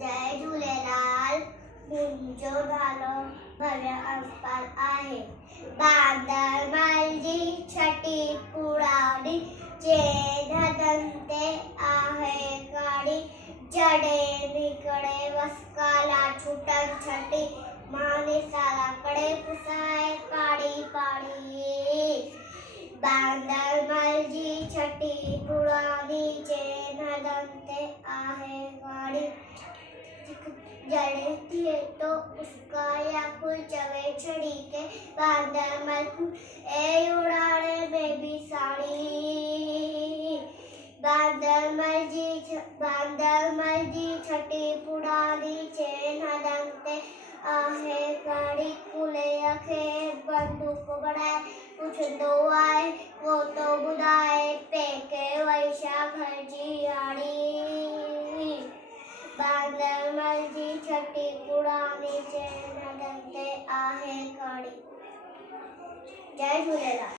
जय झूलेलाल। मुंहिंजो नालो भव्या अंशपाल आहे। बांदरमल जी छटी पुराणी चेन हथनि ते आहे काड़ी। जड़े निकड़े वसकाला छुटन छटी माने सारा कड़े पुसाए काड़ी पाड़ी। बांदरमल जी छटी पुरानी चेन हथनि ते आहे काड़ी। जड़े थिए तो उसका या कुल चवे छड़ी के बांदरमल ए उड़ाने में भी साड़ी। बांदरमल जी छटी पुरानी चेन हथनि ते आहे काड़ी। कुले अखे बंदूक बढ़ाए पुछंदो आहे को तो ॿुधाए पेके वैशा घर जी आड़ी। बांदरमल जी छटी पुरानी चेन हथनि ते आहे काड़ी। जय झूलेलाल।